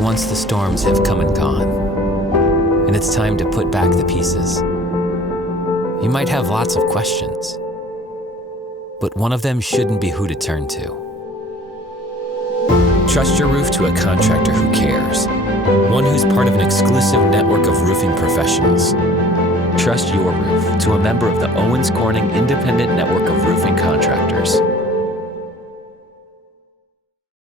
Once the storms have come and gone, and it's time to put back the pieces, you might have lots of questions, but one of them shouldn't be who to turn to. Trust your roof to a contractor who cares, one who's part of an exclusive network of roofing professionals. Trust your roof to a member of the Owens Corning Independent Network of Roofing Contractors.